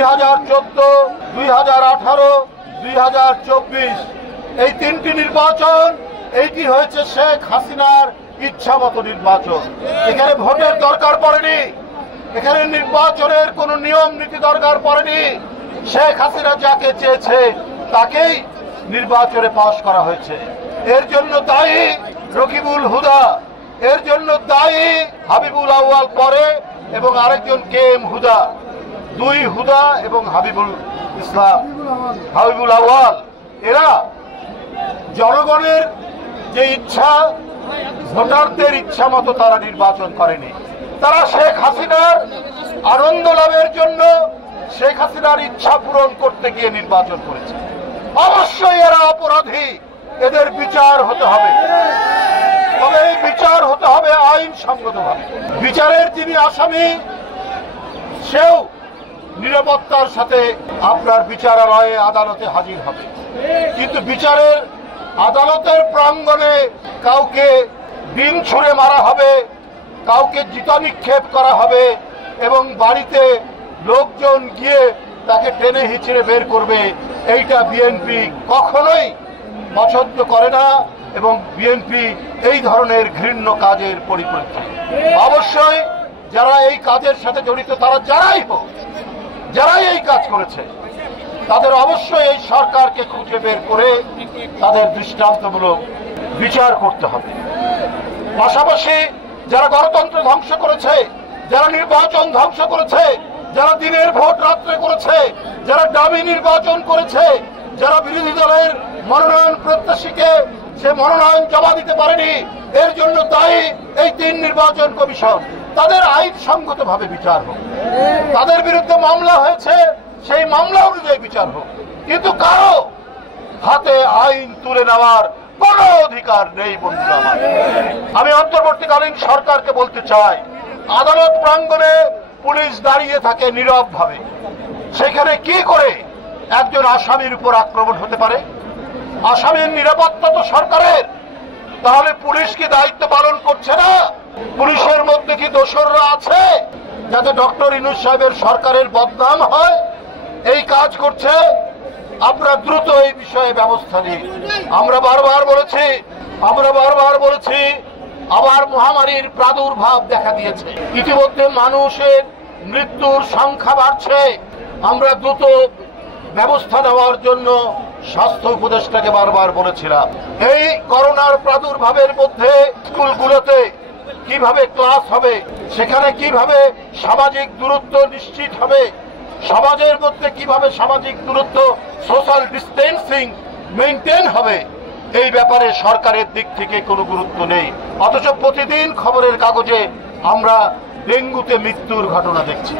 2014, 2018, 2024 এই তিনটি নির্বাচন এইটি হয়েছে শেখ হাসিনার ইচ্ছামতো নির্বাচন। এখানে ভোটের দরকার পড়েনি, এখানে নির্বাচনের কোনো নিয়ম নীতি দরকার পড়েনি। শেখ হাসিনা যাকে চেয়েছে তাকেই নির্বাচনে পাশ করা হয়েছে। এর জন্য দায়ী রকিবুল হুদা, এর জন্য দায়ী হাবিবুল আউয়াল পরে এবং আরেকজন KM হুদা। দুই হুদা এবং হাবিবুল আউয়াল এরা জনগণের যে ইচ্ছা, ভোটারদের ইচ্ছা মতো তারা নির্বাচন করেনি। তারা শেখ হাসিনার আনন্দ লাভের জন্য শেখ হাসিনার ইচ্ছা পূরণ করতে গিয়ে নির্বাচন করেছে। অবশ্যই এরা অপরাধী, এদের বিচার হতে হবে। তবে এই বিচার হতে হবে আইনসঙ্গতভাবে। বিচারের যিনি আসামি সেও নিরাপত্তার সাথে আপনার বিচারালয়ে আদালতে হাজির হবে। কিন্তু বিচারের আদালতের প্রাঙ্গণে কাউকে ডিম ছুঁড়ে মারা হবে, কাউকে জুতা নিক্ষেপ করা হবে এবং বাড়িতে লোকজন গিয়ে তাকে টেনে হিচড়ে বের করবে, এইটা বিএনপি কখনোই পছন্দ করে না এবং বিএনপি এই ধরনের ঘৃণ্য কাজের পরিপন্থী। অবশ্যই যারা এই কাজের সাথে জড়িত তারা যারাই এই কাজ করেছে তাদের অবশ্যই এই সরকারকে খুঁজে বের করে তাদের দৃষ্টান্তমূলক বিচার করতে হবে। পাশাপাশি যারা গণতন্ত্র ধ্বংস করেছে, যারা নির্বাচন ধ্বংস করেছে, যারা দিনের ভোট রাত্রে করেছে, যারা দামি নির্বাচন করেছে, যারা বিরোধী দলের মনোনয়ন প্রত্যাশীকে সে মনোনয়ন জমা দিতে পারেনি, এর জন্য দায়ী এই 3 নির্বাচন কমিশন। তাদের আইনসঙ্গতভাবে বিচার হোক। তাদের বিরুদ্ধে মামলা হয়েছে, সেই মামলা অনুযায়ী বিচার হোক। কিন্তু কারো হাতে আইন তুলে নেওয়ার কোনো অধিকার নেই বন্ধুরা। আমি অন্তর্বর্তীকালীন সরকারকে বলতে চাই, আদালত প্রাঙ্গণে পুলিশ দাঁড়িয়ে থাকে নীরবভাবে, সেখানে কি করে একজন আসামির উপর আক্রমণ হতে পারে? আসামির নিরাপত্তা তো সরকারের, তাহলে পুলিশ কি দায়িত্ব পালন করছে না? পুলিশের মধ্যে কি দোসররা আছে যাতে ডক্টর ইউনূস সাহেবের সরকারের বদনাম হয়? এই কাজ করছে। আপনারা দ্রুত এই বিষয়ে ব্যবস্থা নিন। আমরা বারবার বলেছি আবার মহামারীর প্রাদুর্ভাব দেখা দিয়েছে, ইতিমধ্যে মানুষের মৃত্যুর সংখ্যা বাড়ছে। আমরা দ্রুত ব্যবস্থা নেওয়ার জন্য স্বাস্থ্য উপদেষ্টাকে বারবার বলেছিলাম। এই করোনার প্রাদুর্ভাবের মধ্যে স্কুলগুলোতে কিভাবে ক্লাস হবে, সেখানে কিভাবে সামাজিক দূরত্ব নিশ্চিত হবে, সমাজের মধ্যে কিভাবে সামাজিক দূরত্ব সোশ্যাল ডিস্টেন্সিং মেইনটেইন হবে, এই ব্যাপারে সরকারের দিক থেকে কোনো গুরুত্ব নেই। অথচ প্রতিদিন খবরের কাগজে আমরা ডেঙ্গুতে মৃত্যুর ঘটনা দেখছি।